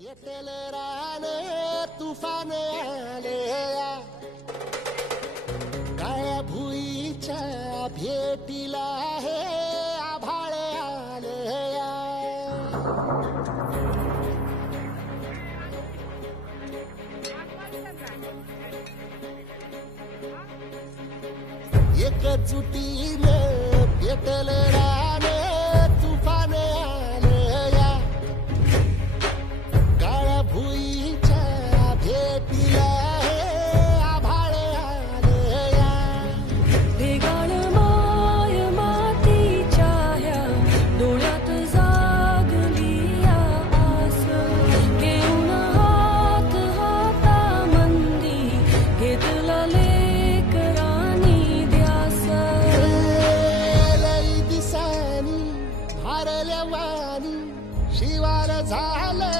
येतेल रान तुफान आले या काळ्या भुईच्या भेटीला हे आभाळ आले या एकजुटीनं पेटल रान तुफान आले या काळ्या भुईच्या भेटीला हे आभाळ आले या भेगाळ माय मातीच्या ह्या डोळ्यात जागली या आस घेऊन हात हातामंदी घेतला लेकरांनी ध्यास लई दिसानी भारल्या वाणी शिवार झालं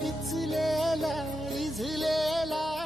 पिचलेला इझलेला